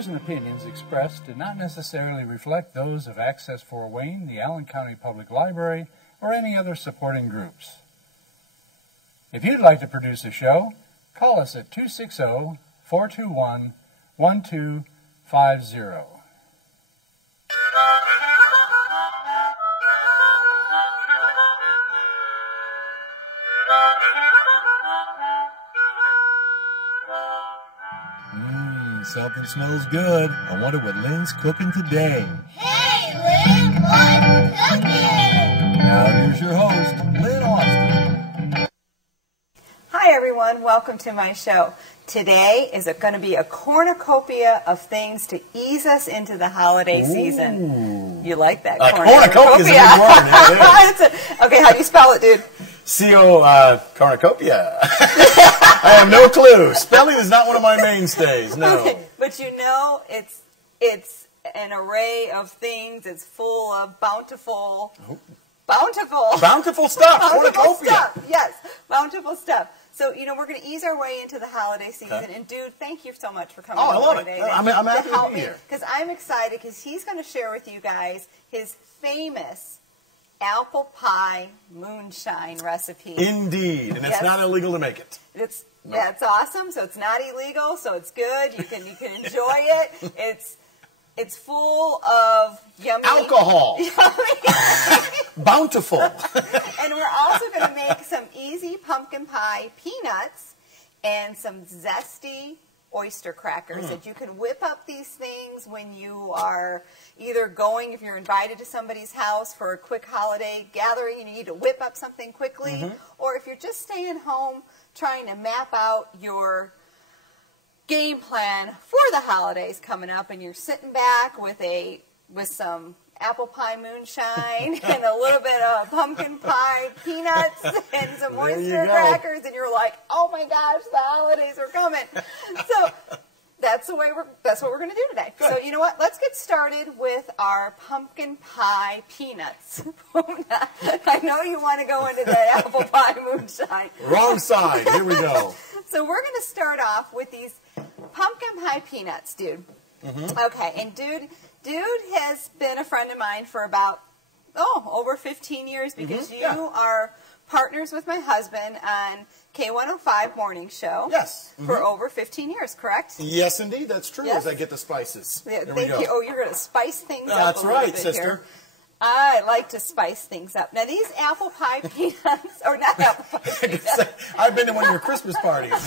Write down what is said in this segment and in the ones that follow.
views and opinions expressed do not necessarily reflect those of Access Fort Wayne, the Allen County Public Library, or any other supporting groups. If you'd like to produce a show, call us at 260-421-1250. Something smells good. I wonder what Lynn's cooking today. Hey, Lynn, what's cooking? Now here's your host, Lynn Austin. Hi everyone, welcome to my show. Today is going to be a cornucopia of things to ease us into the holiday season. You like that? Cornucopia is a good word. Yeah, it is. Okay, how do you spell it, dude? Cornucopia. I have no clue. Spelling is not one of my mainstays, no. Okay, but you know, it's an array of things. It's full of bountiful stuff. Cornucopia. Stuff. Yes, bountiful stuff. So, you know, we're going to ease our way into the holiday season. Okay. And, dude, thank you so much for coming over today. Oh, I love it. I'm happy to be here. Because I'm excited because he's going to share with you guys his famous apple pie moonshine recipe. Indeed. And it's not illegal to make it. That's awesome. So it's not illegal. So it's good. You can enjoy it. It's full of yummy alcohol. Bountiful. And we're also going to make some easy pumpkin pie peanuts and some zesty oyster crackers that you can whip up these things when you are either going, if you're invited to somebody's house for a quick holiday gathering and you need to whip up something quickly, or if you're just staying home trying to map out your game plan for the holidays coming up and you're sitting back with some apple pie moonshine and a little bit of pumpkin pie peanuts and some oyster crackers, and you're like, oh my gosh, the holidays are coming. So that's what we're going to do today. Good. So you know what? Let's get started with our pumpkin pie peanuts. I know you want to go into that apple pie moonshine. Wrong side. Here we go. So we're going to start off with these pumpkin pie peanuts, dude. Okay, and dude has been a friend of mine for about, over 15 years because you are partners with my husband on K105 morning show. Yes. For over 15 years, correct? Yes, indeed. That's true. Yes. As I get the spices. Yeah, thank you. Oh, you're going to spice things up That's a little right, bit sister. Here. I like to spice things up. Now, these apple pie peanuts, or not apple pie peanuts. I've been to one of your Christmas parties.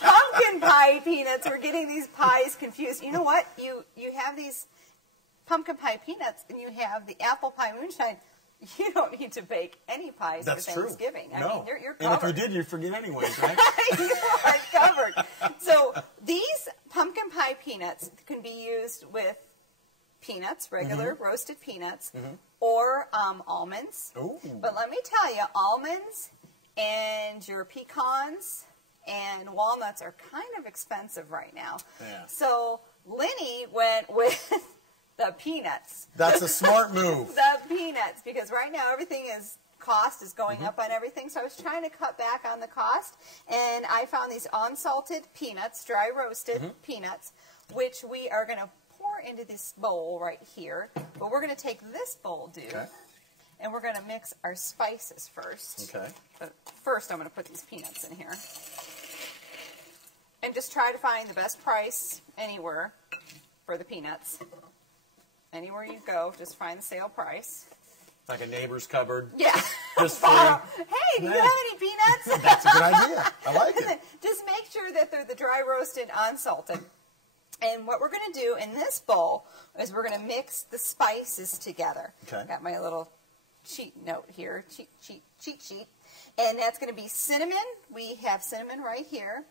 Pumpkin pie peanuts. We're getting these pies confused. You know what? You have these pumpkin pie peanuts and you have the apple pie moonshine. You don't need to bake any pies for Thanksgiving. True. I mean, you're covered. And if you did, you'd forget anyways, right? You are covered. So these pumpkin pie peanuts can be used with peanuts, regular roasted peanuts, or almonds. Ooh. But let me tell you, almonds and your pecans and walnuts are kind of expensive right now. Yeah. So Lenny went with the peanuts. That's a smart move. The peanuts, because right now cost is going up on everything. So I was trying to cut back on the cost, and I found these unsalted peanuts, dry roasted peanuts, which we are going to pour into this bowl right here. But we're going to take this bowl, dude, and we're going to mix our spices first. Okay. But first, I'm going to put these peanuts in here. And just try to find the best price anywhere for the peanuts. Anywhere you go, just find the sale price. Like a neighbor's cupboard. Yeah. Just free. Hey, do you have any peanuts? That's a good idea. I like it. Just make sure that they're the dry roasted, unsalted. And what we're going to do in this bowl is we're going to mix the spices together. Okay. Got my little cheat note here, cheat sheet. And that's going to be cinnamon. We have cinnamon right here.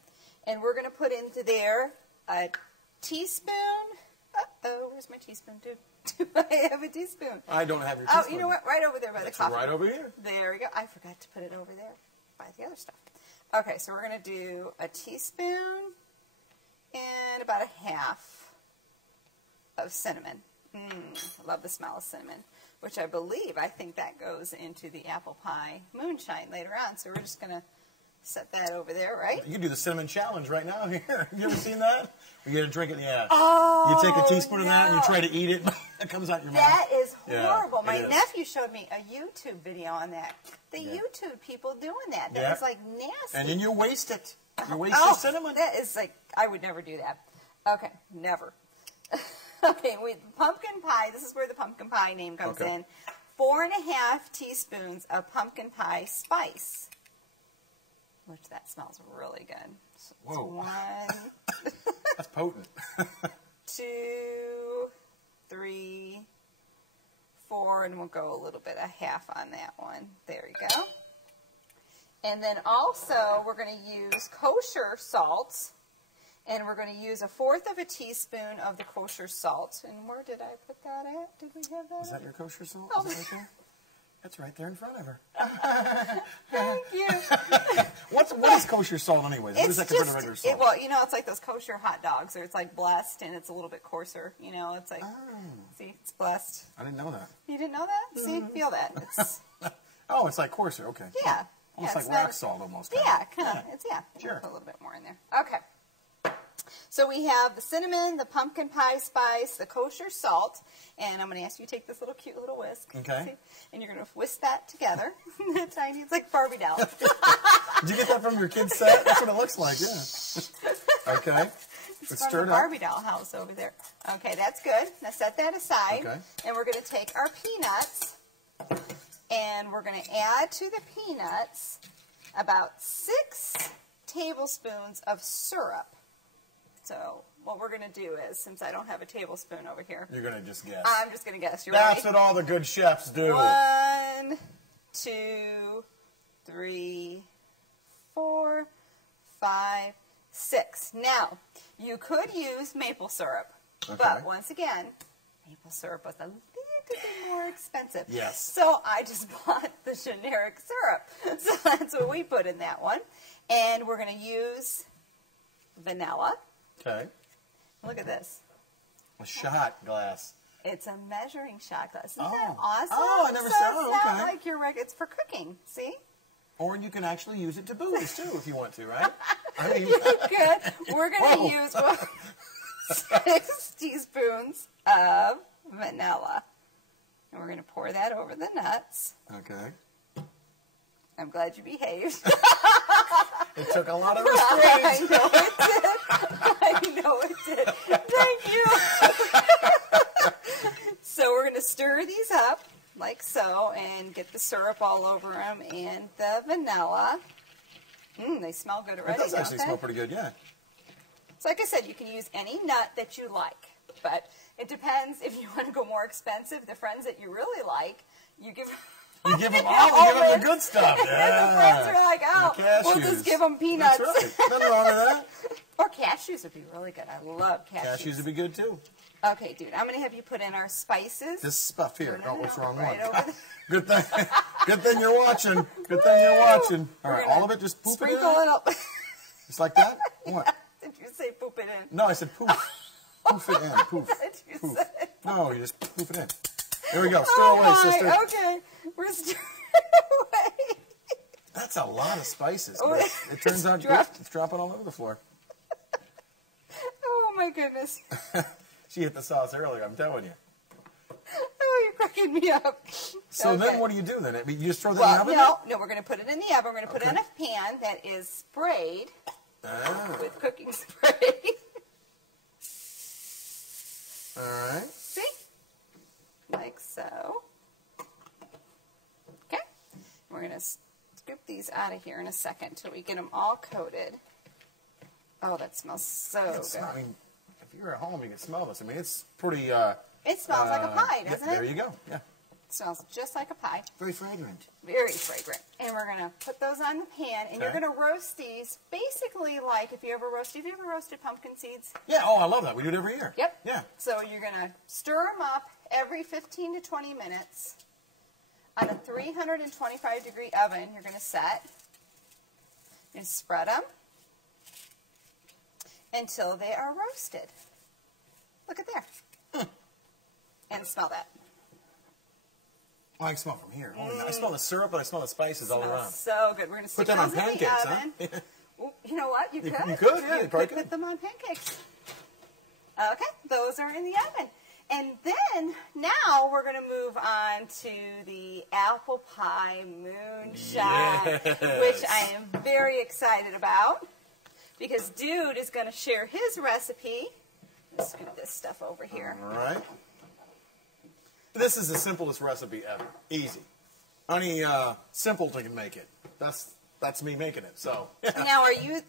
And we're going to put into there a teaspoon. Uh-oh, where's my teaspoon, dude? Do I have a teaspoon? I don't have your teaspoon. Oh, you know what? Right over there by the coffee. Right over here. There we go. I forgot to put it over there by the other stuff. Okay, so we're going to do a teaspoon and about a half of cinnamon. I love the smell of cinnamon, which I think that goes into the apple pie moonshine later on. So we're just going to set that over there, right? You can do the cinnamon challenge right now here. Have you ever seen that? You got to drink it, yeah. Oh, you take a teaspoon of that and you try to eat it. It comes out your mouth. That is horrible. Yeah, My nephew showed me a YouTube video on that. The YouTube people doing that. That is like nasty. And then you waste it. You waste your cinnamon. That is like, I would never do that. Okay, never. Okay, with pumpkin pie, this is where the pumpkin pie name comes in. 4.5 teaspoons of pumpkin pie spice. Which that smells really good. So it's Whoa. 1, That's potent. 2, 3, 4, and we'll go a little bit, a half on that one. There we go. And then also we're going to use kosher salt, and we're going to use 1/4 of a teaspoon of the kosher salt. And where did I put that at? Did we have that? Is that your kosher salt? Oh. Is that right there? That's right there in front of her. Thank you. What is kosher salt anyways? What is that compared to regular salt? Well, you know, it's like those kosher hot dogs, or it's like blessed, and it's a little bit coarser. You know, it's like, see, it's blessed. I didn't know that. You didn't know that? See, feel that. It's, Oh, it's like coarser. Okay. yeah. Almost it's like rock salt almost. Yeah, kind of. It's, Sure. We'll put a little bit more in there. Okay. So we have the cinnamon, the pumpkin pie spice, the kosher salt, and I'm going to ask you to take this little cute little whisk. Okay. See? And you're going to whisk that together. Tiny, it's like Barbie doll. Did you get that from your kid's set? That's what it looks like, yeah. Okay. It's from the Barbie doll house over there. Okay, that's good. Now set that aside. Okay. And we're going to take our peanuts, and we're going to add to the peanuts about 6 tablespoons of syrup. So what we're going to do is, since I don't have a tablespoon over here, You're going to just guess. I'm just going to guess. You That's ready? what all the good chefs do. 1, 2, 3, 4, 5, 6. Now, you could use maple syrup, but once again, maple syrup was a little bit more expensive. Yes. So I just bought the generic syrup. So that's what we put in that one. And we're going to use vanilla. Okay. Look at this. A shot glass. It's a measuring shot glass. Isn't Oh. that awesome? Oh, I never so saw- it's oh, not okay. like your regular, it's for cooking, see? Or you can actually use it to booze, too, if you want to, right? I mean, Good. We're going to use 6 teaspoons of vanilla. And we're going to pour that over the nuts. Okay. I'm glad you behaved. It took a lot of restraint. I know it did. I know it did. Thank you. So we're going to stir these up like so and get the syrup all over them and the vanilla. They smell good already, It does actually don't they? smell pretty good, yeah. So like I said, you can use any nut that you like, but it depends if you want to go more expensive. The friends that you really like, you give You give them all, you give them the good stuff. and the friends are like, oh, we'll Cashews. just give them peanuts. That's right. Nothing wrong with that. Or cashews would be really good. I love cashews. Cashews would be good, too. Okay, dude, I'm going to have you put in our spices. This stuff here. No, Oh, what's wrong right one? over Good thing. Good thing you're watching. Good thing you're watching. All right, gonna all of it, just poof it in. Sprinkle it up. Just like that? What? Did you say poop it in? No, I said poof. Poof it in. Poof. Did you Poof. say? No, you just poof it in. There we go. Stir away, sister. Okay, we're stirring away. That's a lot of spices. Oh, But it turns out good. It's dropping all over the floor. Oh my goodness. She hit the sauce earlier, I'm telling you. Oh, you're cracking me up. So Okay. then what do you do then? I mean, you just throw that in the Well, oven? no, we're going to put it in the oven. We're going to put it in a pan that is sprayed with cooking spray. All right. See? Like so. Okay. We're going to scoop these out of here in a second until we get them all coated. Oh, that smells so good. I mean, if you're at home, you can smell this. I mean, it's pretty... It smells like a pie, doesn't There it? you go. Yeah. It smells just like a pie. Very fragrant. Very fragrant. And we're going to put those on the pan, and you're Okay. going to roast these basically like have you ever roasted pumpkin seeds? Yeah, oh, I love that. We do it every year. Yep. Yeah. So you're going to stir them up every 15 to 20 minutes on a 325-degree oven. You're going to set and spread them until they are roasted. Look at there. And smell that. Oh, I can smell it from here. Oh, I smell the syrup, but I smell the spices all around. So good. We're going to stick Put that on those in the pancakes, oven. huh? Ooh, you know what? You could. You could, yeah, you probably could could. put them on pancakes. Okay, those are in the oven. And then, now we're going to move on to the apple pie moonshine, which I am very excited about because Dude is going to share his recipe. Let's scoot this stuff over here. All right. This is the simplest recipe ever. Easy. Only Simpleton can make it. That's me making it. So. Now, are you?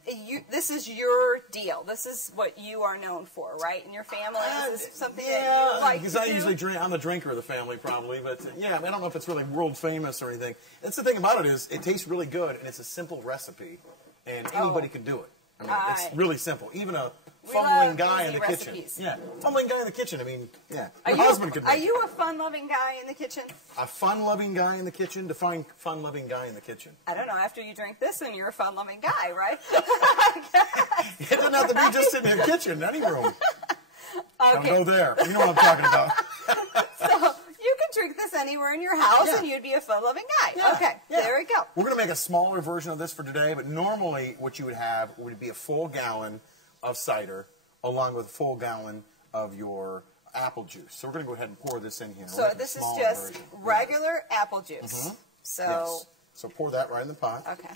This is your deal. This is what you are known for, right? In your family, is this something that you like because to I do? usually drink. I'm the drinker of the family, probably. But yeah, I don't know if it's really world famous or anything. That's the thing about it is it tastes really good, and it's a simple recipe, and anybody can do it. I mean, it's really simple. Even a fumbling guy in the kitchen. Yeah, fumbling guy in the kitchen. I mean, yeah, your husband could make it. Are you a fun-loving guy in the kitchen? A fun-loving guy in the kitchen? Define fun-loving guy in the kitchen. I don't know. After you drink this, then you're a fun-loving guy, right? It doesn't have to be just in the kitchen, any room. Okay. Don't go there. You know what I'm talking about. So you can drink this anywhere in your house, and you'd be a fun-loving guy. Yeah, Okay, yeah. there we go. We're going to make a smaller version of this for today, but normally what you would have would be a full gallon of cider along with a full gallon of your apple juice. So we're going to go ahead and pour this in here. So this is just regular apple juice. So, yes. So pour that right in the pot. okay.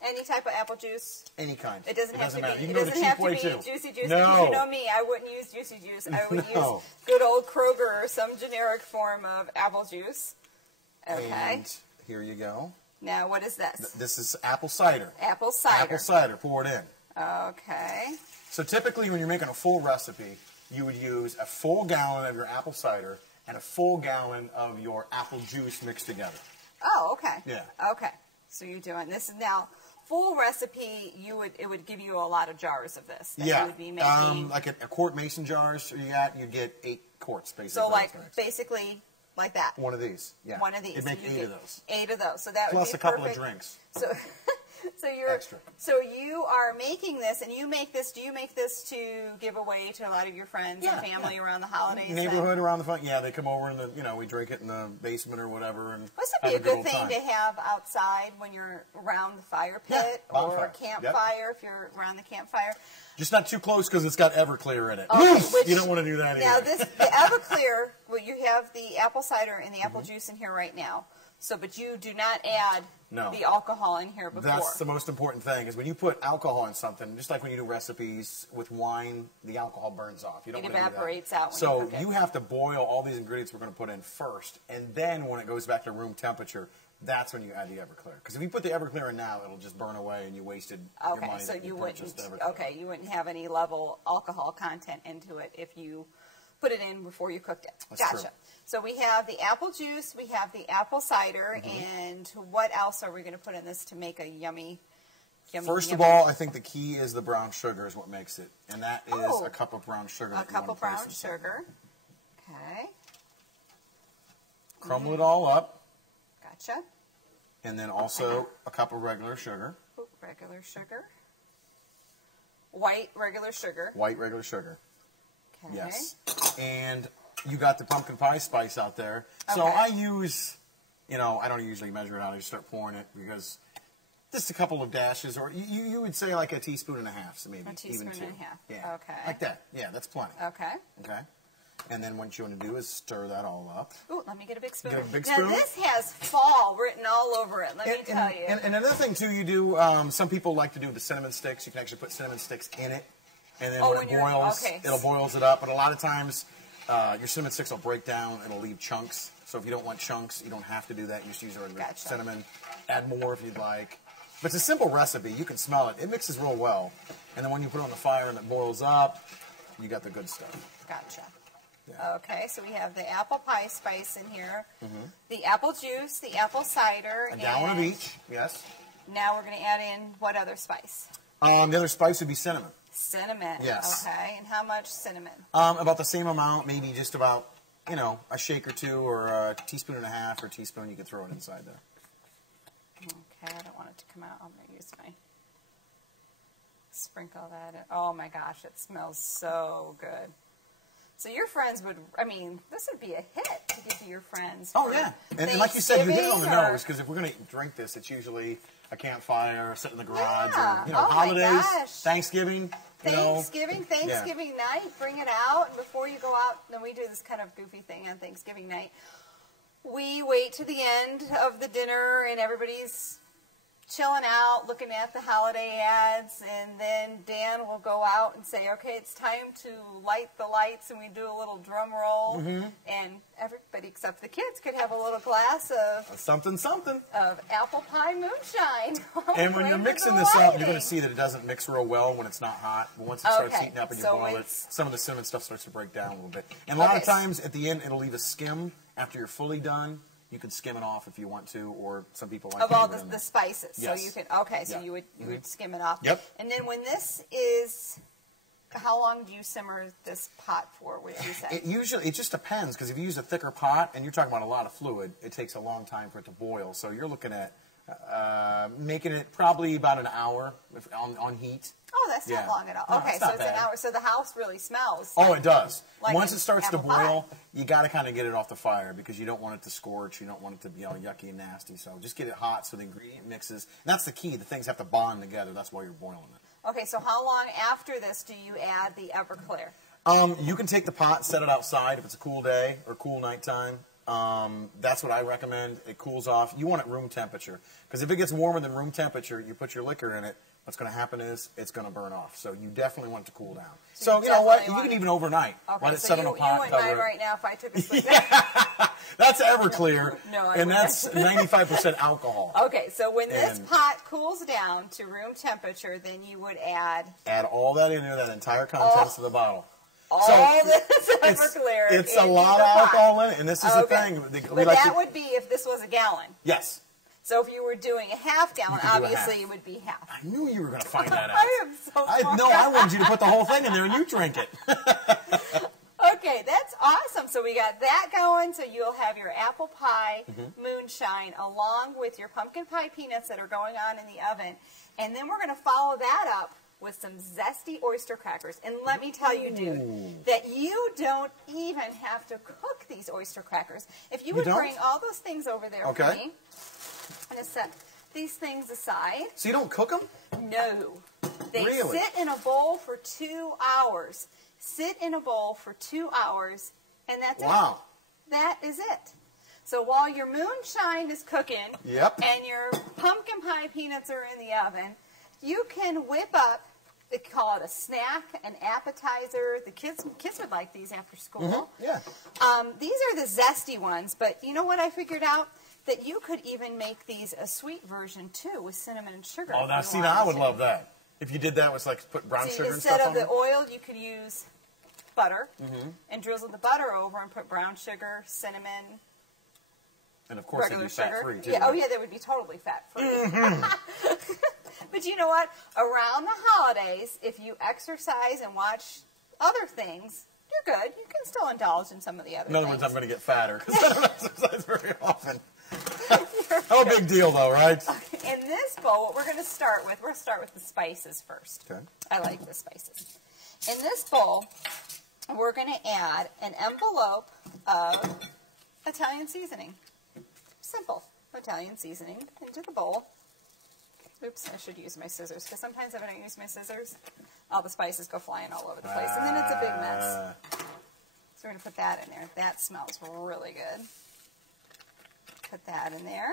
Any type of apple juice? Any kind. It doesn't have to matter. be. You It can go the doesn't have cheap to way be too. juicy juice. No. Because you know me, I wouldn't use juicy juice. I would No. use good old Kroger or some generic form of apple juice. Okay. And here you go. Now what is this? This is apple cider. Apple cider. Apple cider. Pour it in. Okay. So typically when you're making a full recipe, you would use a full gallon of your apple cider and a full gallon of your apple juice mixed together. Oh, okay. Yeah. Okay. So you're doing this is now full recipe. It would give you a lot of jars of this. That Yeah. You would be making. Like a quart mason jars you'd get 8 quarts basically. So like basically like that. One of these. Yeah. One of these. You'd make You 8 get of those. 8 of those. So that Plus would be a couple perfect. of drinks. So you're Extra. So you are making this, and you make this. Do you make this to give away to a lot of your friends and family around the holidays? Neighborhood around the front. Yeah, they come over and we drink it in the basement or whatever. And Must it be a good thing to have outside when you're around the fire pit or a campfire if you're around the campfire? Just not too close because it's got Everclear in it. Okay, You don't want to do that either. Now the Everclear, well, you have the apple cider and the apple juice in here right now. So, but you do not add the alcohol in here before. That's the most important thing is when you put alcohol in something, just like when you do recipes with wine, the alcohol burns off. You don't It want to do that. evaporates out when So you cook it. you have to boil all these ingredients we're going to put in first, and then when it goes back to room temperature, that's when you add the Everclear. Because if you put the Everclear in now, it'll just burn away, and you wasted your money. Okay, so that you purchased wouldn't. Everclear. Okay, you wouldn't have any level alcohol content into it if you put it in before you cooked it. That's Gotcha. true. So we have the apple juice, we have the apple cider, and what else are we going to put in this to make a yummy? First of all, I think the key is the brown sugar is what makes it, and that is a cup of brown sugar. A cup of brown sugar. Okay. Crumble it all up, Gotcha. and then also a cup of regular sugar. Ooh, regular sugar. White regular sugar. White regular sugar. Okay. Yes. And you got the pumpkin pie spice out there. So Okay. I use, I don't usually measure it out. I just start pouring it because just a couple of dashes, or you would say like a teaspoon and a half, so maybe A teaspoon even 2. and a half. Yeah. Okay. Like that. Yeah, that's plenty. Okay. Okay. And then what you want to do is stir that all up. Ooh, let me get a big spoon. Get a big now spoon? this has fall written all over it. Let me tell you. And another thing too, you do. Some people like to do the cinnamon sticks. You can actually put cinnamon sticks in it, and then when it boils, it'll boils it up. But a lot of times, your cinnamon sticks will break down. It'll leave chunks. So if you don't want chunks, you don't have to do that. You just use regular cinnamon. Add more if you'd like. But it's a simple recipe. You can smell it. It mixes real well. And then when you put it on the fire and it boils up, you got the good stuff. Gotcha. Yeah. Okay, so we have the apple pie spice in here, the apple juice, the apple cider. A gallon of each, yes. Now we're going to add in what other spice? The other spice would be cinnamon. Cinnamon. Yes. Okay, and how much cinnamon? About the same amount, maybe just about, a shake or two, or a teaspoon and a half, or a teaspoon. You can throw it inside there. Okay, I don't want it to come out. I'm going to use my sprinkle that in. Oh my gosh, it smells so good. So your friends would, I mean, this would be a hit to give to your friends. Oh, yeah. And like you said, you hit it on the nose, because if we're going to drink this, it's usually a campfire, sit in the garage, Yeah. or, you know, holidays, Thanksgiving. Thanksgiving night, bring it out. And before you go out, then we do this kind of goofy thing on Thanksgiving night. We wait to the end of the dinner, and everybody's chilling out, looking at the holiday ads, and then Dan will go out and say, okay, it's time to light the lights, and we do a little drum roll, and everybody except the kids could have a little glass of something of apple pie moonshine. And when you're mixing this up, you're going to see that it doesn't mix real well when it's not hot, but once it starts heating up and you boil it, some of the cinnamon stuff starts to break down a little bit. And a lot of times at the end, it'll leave a skim after you're fully done. You can skim it off if you want to, or some people like of all the spices. Yes. So you can so you would skim it off. Yep. And then when this is, how long do you simmer this pot for? Would you say? It just depends, because if you use a thicker pot and you're talking about a lot of fluid, it takes a long time for it to boil. So you're looking at making it probably about an hour on heat. Oh, that's not long at all. No, okay, so it's an hour. So the house really smells. Oh, it does. Like Once it starts to boil, pie. you got to kind of get it off the fire, because you don't want it to scorch. You don't want it to be yucky and nasty. So just get it hot so the ingredient mixes. And that's the key. The things have to bond together. That's why you're boiling it. Okay, so how long after this do you add the Everclear? You can take the pot, set it outside if it's a cool day or cool nighttime. That's what I recommend. It cools off. You want it room temperature, because if it gets warmer than room temperature, you put your liquor in it, what's going to happen is it's going to burn off. So you definitely want it to cool down. So you know what? You can even overnight. Okay, let it so set in a pot. You wouldn't mind right now if I took a swig. That's Everclear, No, and that's 95% alcohol. Okay, so when this pot cools down to room temperature, then you would add all that in there, that entire contents of the bottle. All this Everclear. It's a lot of alcohol in it, and this is the thing. But that would be if this was a gallon. Yes. So if you were doing a half gallon, obviously it would be half. I knew you were going to find that out. I am so smart. I wanted you to put the whole thing in there and you drink it. Okay, that's awesome. So we got that going. So you'll have your apple pie moonshine along with your pumpkin pie peanuts that are going on in the oven. And then we're going to follow that up with some zesty oyster crackers. And let me tell you, dude, that you don't even have to cook these oyster crackers. If you would bring all those things over there for me. I'm going to set these things aside. So you don't cook them? No. They sit in a bowl for 2 hours. Sit in a bowl for 2 hours, and that's it. That is it. So while your moonshine is cooking and your pumpkin pie peanuts are in the oven, you can whip up, they call it a snack, an appetizer. The kids would like these after school. Yeah. These are the zesty ones, but you know what I figured out? That you could even make these a sweet version too with cinnamon and sugar. Oh, now see, now I would love that. If you did that with like put brown sugar and stuff on it. Instead of the oil, you could use butter and drizzle the butter over and put brown sugar, cinnamon, and of course it'd be fat-free too. Yeah, oh yeah, they would be totally fat-free. But you know what? Around the holidays, if you exercise and watch other things, you're good. You can still indulge in some of the other things. In other words, I'm going to get fatter because I don't exercise very often. No big deal, though, right? Okay. In this bowl, what we're going to start with, we're going to start with the spices first. Okay. I like the spices. In this bowl, we're going to add an envelope of Italian seasoning. Simple Italian seasoning into the bowl. Oops, I should use my scissors, because sometimes if I don't use my scissors, all the spices go flying all over the place, and then it's a big mess. So we're going to put that in there. That smells really good. Put that in there.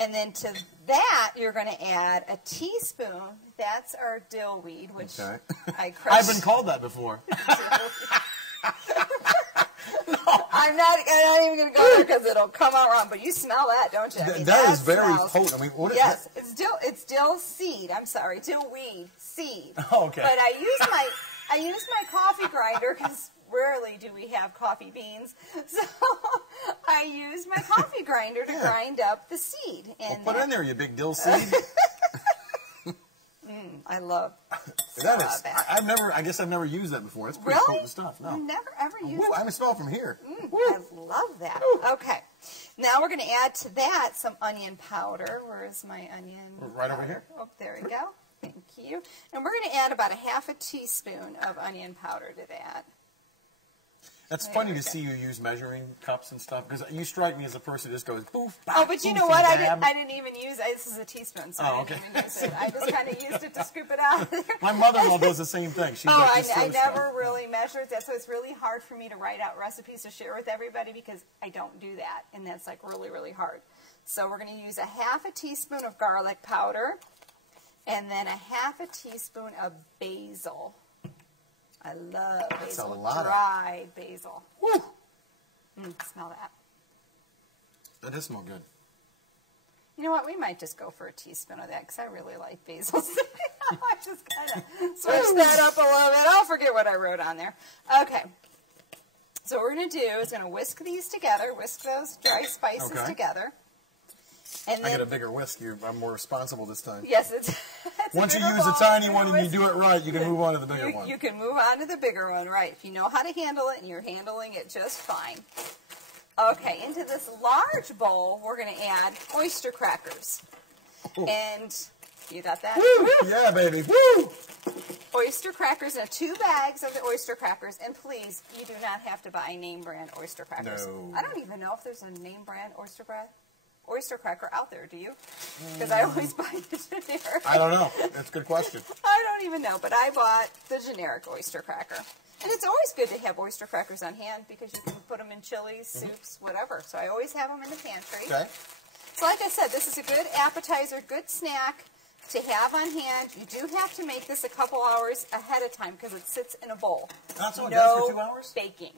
And then to that, you're going to add a teaspoon. That's our dill weed, which I crushed. I've been called that before. I'm not even going to go there because it'll come out wrong. But you smell that, don't you? I mean, that is very potent. I mean, what is that? It's dill seed. I'm sorry, dill weed seed. Oh, okay. But I use my coffee grinder because rarely do we have coffee beans. So I use my coffee grinder to grind up the seed. And put it in there, you big dill seed. I love that. I guess I've never used that before. It's pretty potent stuff. No. I've never ever used it. I can smell it from here. I love that. Okay. Now we're going to add to that some onion powder. Where is my onion Right powder? Over here. Oh, there we go. Thank you. And we're going to add about a half a teaspoon of onion powder to that. That's funny to see you use measuring cups and stuff, because you strike me as a person who just goes boof, bop, oh, but you boof, know what? and I didn't even use it. This is a teaspoon, so I didn't even use it. I just kind of used it to scoop it out. My mother-in-law does the same thing. She's I never really measured that, so it's really hard for me to write out recipes to share with everybody because I don't do that, and that's like really, really hard. So we're going to use a half a teaspoon of garlic powder, and then a half a teaspoon of basil. I love basil, dried basil. Woo! Smell that. That does smell good. You know what? We might just go for a teaspoon of that because I really like basil. I just kind of switch that up a little bit. I'll forget what I wrote on there. Okay. So what we're going to do is going to whisk these together, whisk those dry spices together. And then, I get a bigger whisk. I'm more responsible this time. Yes, it's once you use a tiny one and you do it right, you can move on to the bigger one. You can move on to the bigger one, right. If you know how to handle it and you're handling it just fine. Okay, into this large bowl, we're going to add oyster crackers. Oh. And you got that? Woo! Yeah, baby. Woo! Oyster crackers, now 2 bags of the oyster crackers. And please, you do not have to buy name brand oyster crackers. No. I don't even know if there's a name brand oyster cracker out there, do you? Because I always buy the generic. I don't know. That's a good question. I don't even know, but I bought the generic oyster cracker. And it's always good to have oyster crackers on hand because you can put them in chilies, soups, whatever. So I always have them in the pantry. Okay. So like I said, this is a good appetizer, good snack to have on hand. You do have to make this a couple hours ahead of time because it sits in a bowl. That's what it does for 2 hours? Baking.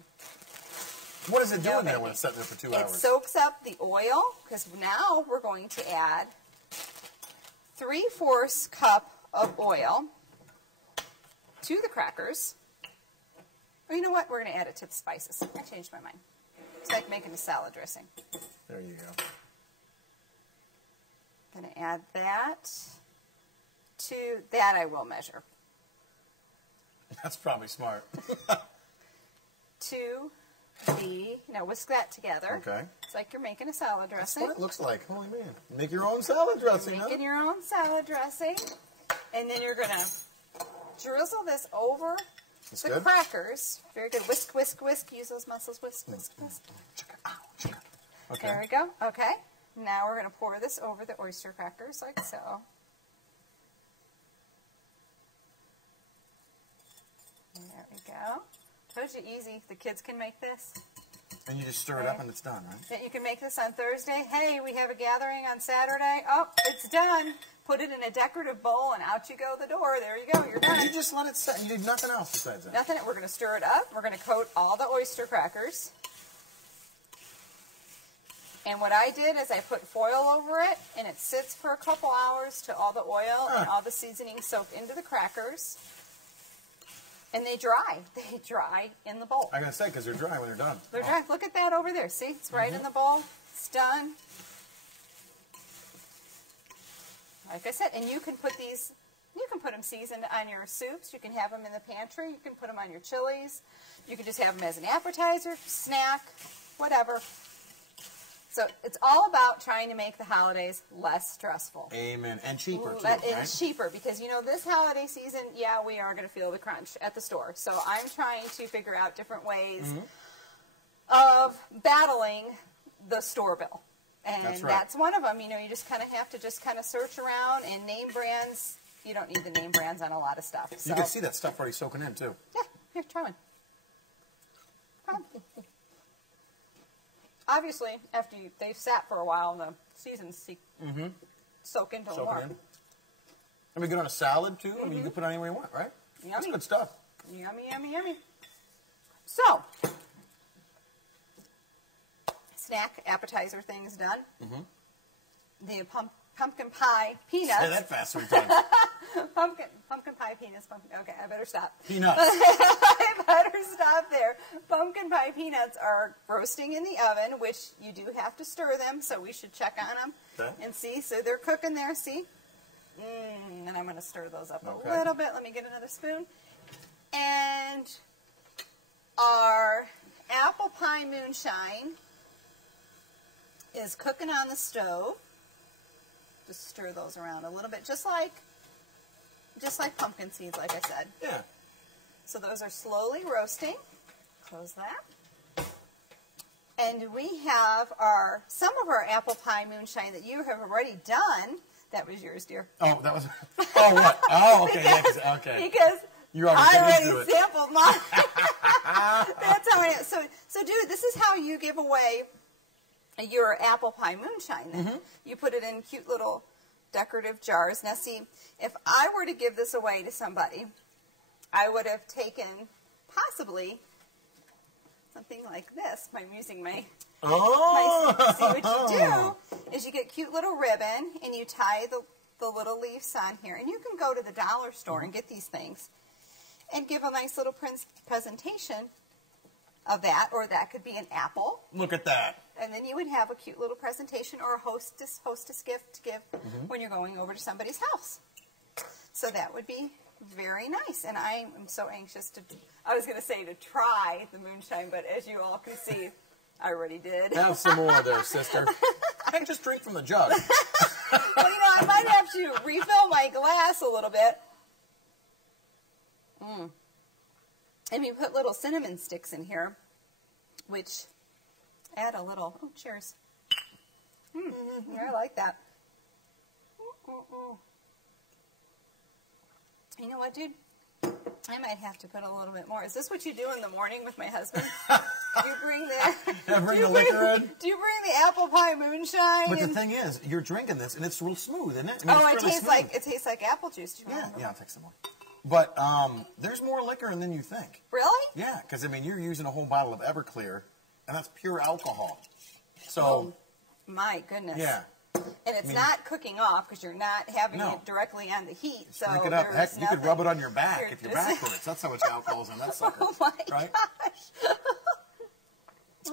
What is it doing there when it's sitting there for 2 hours? It soaks up the oil because now we're going to add 3/4 cup of oil to the crackers. Well, you know what? We're going to add it to the spices. I changed my mind. It's like making a salad dressing. There you go. Going to add that to that. I will measure. That's probably smart. Now whisk that together. Okay. It's like you're making a salad dressing. That's what it looks like. Holy man. Make your own salad dressing, You're making your own salad dressing. And then you're going to drizzle this over the crackers. Very good. Whisk, whisk, whisk. Use those muscles. Whisk, whisk, whisk. Okay. There we go. Okay. Now we're going to pour this over the oyster crackers like so. There we go. Told you easy. The kids can make this. And you just stir it up and it's done, right? Yeah, you can make this on Thursday. Hey, we have a gathering on Saturday. Oh, it's done. Put it in a decorative bowl and out you go the door. There you go. You're done. You just let it sit. You did nothing else besides that. Nothing. We're going to stir it up. We're going to coat all the oyster crackers. And what I did is I put foil over it, and it sits for a couple hours till all the oil and all the seasoning soak into the crackers. And they dry. They dry in the bowl. I'm going to say, because they're dry when they're done. They're dry. Look at that over there. See? It's right in the bowl. It's done. Like I said, and you can put these, you can put them seasoned on your soups. You can have them in the pantry. You can put them on your chilies. You can just have them as an appetizer, snack, whatever. So it's all about trying to make the holidays less stressful. Amen. And cheaper, too, right? right? It's cheaper because, you know, this holiday season, yeah, we are going to feel the crunch at the store. So I'm trying to figure out different ways of battling the store bill. And that's one of them. You know, you just kind of have to just kind of search around, and name brands, you don't need the name brands on a lot of stuff. So. You can see that stuff already soaking in, too. Yeah. Here, try one. Come on. Obviously, after they've sat for a while, the seasons soak into them more. And we get on a salad, too. I mean, you can put it anywhere you want, right? Yummy. That's good stuff. Yummy, yummy, yummy. So, snack appetizer thing's done. The pumpkin pie peanuts. Say that fast 3 times. Pumpkin pie peanuts. Okay, I better stop. Peanuts. I better stop there. Pumpkin pie peanuts are roasting in the oven, which you do have to stir them, so we should check on them and see. So they're cooking there, see? And I'm going to stir those up a little bit. Let me get another spoon. And our apple pie moonshine is cooking on the stove. Just stir those around a little bit, just like pumpkin seeds, like I said. Yeah. So those are slowly roasting. Close that. And we have some of our apple pie moonshine that you have already done. That was yours, dear. Oh, that was. Oh, what? Oh, okay. Okay. Because you I already sampled mine. That's how I am. So, dude, this is how you give away your apple pie moonshine. Then. You put it in cute little decorative jars. Now, see, if I were to give this away to somebody, I would have taken possibly something like this. I'm using my... Oh! See, what you do is you get cute little ribbon and you tie the little leaves on here. And you can go to the dollar store and get these things and give a nice little presentation of that, or that could be an apple. Look at that. And then you would have a cute little presentation or a hostess gift to give when you're going over to somebody's house. So that would be very nice. And I am so anxious I was going to say to try the moonshine, but as you all can see, I already did. Have some more there, sister. I can just drink from the jug. Well, I might have to refill my glass a little bit. And we put little cinnamon sticks in here, which add a little... Oh, cheers. Yeah, I like that. You know what, dude? I might have to put a little bit more. Is this what you do in the morning with my husband? Do you bring the liquor in? Do you bring the apple pie moonshine? But the thing is, you're drinking this, and it's real smooth, isn't it? It tastes like apple juice. Do you want I'll take some more. But there's more liquor in than you think. Really? Yeah, because, I mean, you're using a whole bottle of Everclear, and that's pure alcohol. So... Oh, my goodness. Yeah. And it's not cooking off because you're not having it directly on the heat. So drink it up. Heck, you could rub it on your back if you're backwards. That's how much alcohol's in that sucker. Oh, my right? gosh.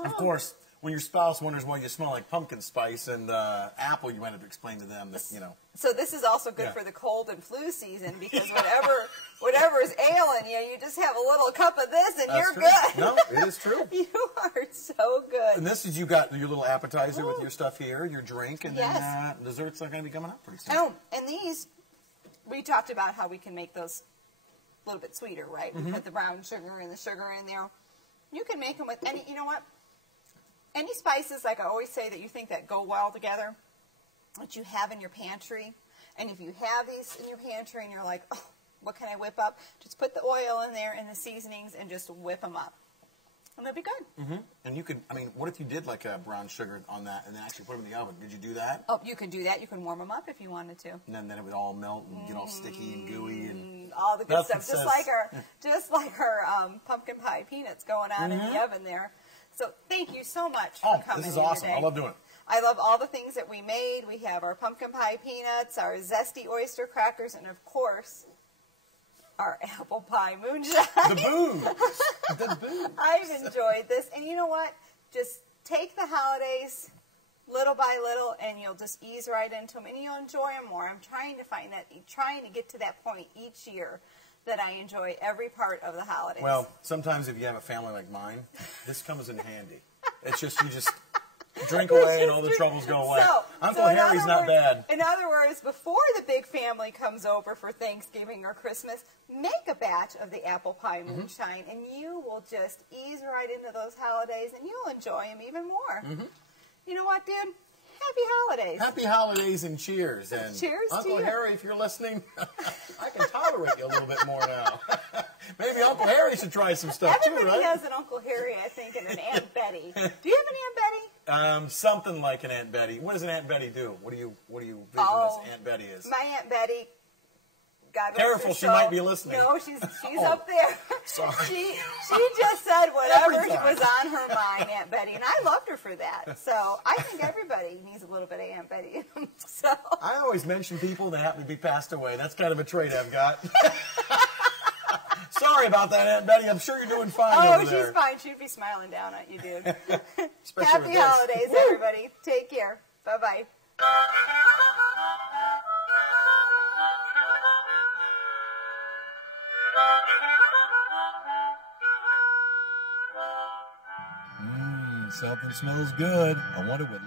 Of course, when your spouse wonders why you smell like pumpkin spice and apple, you might have to explain to them that, So this is also good for the cold and flu season because whatever is ailing you, you just have a little cup of this and you're good. No, it is true. You are so good. And this is, you got your little appetizer with your stuff here, your drink, and then desserts are going to be coming up pretty soon. Oh, and these, we talked about how we can make those a little bit sweeter, right? We put the brown sugar and the sugar in there. You can make them with any, you know what? Any spices, like I always say, that you think that go well together, that you have in your pantry. And if you have these in your pantry and you're like, oh, what can I whip up? Just put the oil in there and the seasonings and just whip them up. And they'll be good. And you could, I mean, what if you did like a brown sugar on that and then actually put them in the oven? Did you do that? Oh, you can do that. You can warm them up if you wanted to. And then it would all melt and get all sticky and gooey and all the good stuff. Just like our pumpkin pie peanuts going on in the oven there. So thank you so much for coming. This is awesome. Today. I love doing it. I love all the things that we made. We have our pumpkin pie peanuts, our zesty oyster crackers, and of course, our apple pie moonshine. The booze. The booze. I've enjoyed this. And you know what? Just take the holidays little by little and you'll just ease right into them and you'll enjoy them more. I'm trying to get to that point each year that I enjoy every part of the holidays. Well, sometimes if you have a family like mine, this comes in handy. It's just, you just drink away and all the troubles go away. Uncle Harry's not bad. In other words, before the big family comes over for Thanksgiving or Christmas, make a batch of the apple pie moonshine and you will just ease right into those holidays and you'll enjoy them even more. You know what, dude? Happy holidays. Happy holidays and cheers. And cheers Uncle to you. Harry, if you're listening, I can tolerate you a little bit more now. Maybe Uncle Harry should try some stuff too, right? Everybody has an Uncle Harry, I think, and an Aunt Betty. Do you have an Aunt Betty? Something like an Aunt Betty. What does an Aunt Betty do? What do you vision this Aunt Betty is? My Aunt Betty, God rest Careful, her she soul. might be listening. No, she's up there. Sorry. She just said whatever Every time. was on her mind, Aunt Betty, and I loved her for that. So I think everybody needs a little bit of Aunt Betty in them. So I always mention people that happen to be passed away. That's kind of a trait I've got. Sorry about that, Aunt Betty. I'm sure you're doing fine over there. She's fine. She'd be smiling down at you, dude. Especially Happy holidays, everybody. Take care. Bye-bye. Something smells good. I wonder what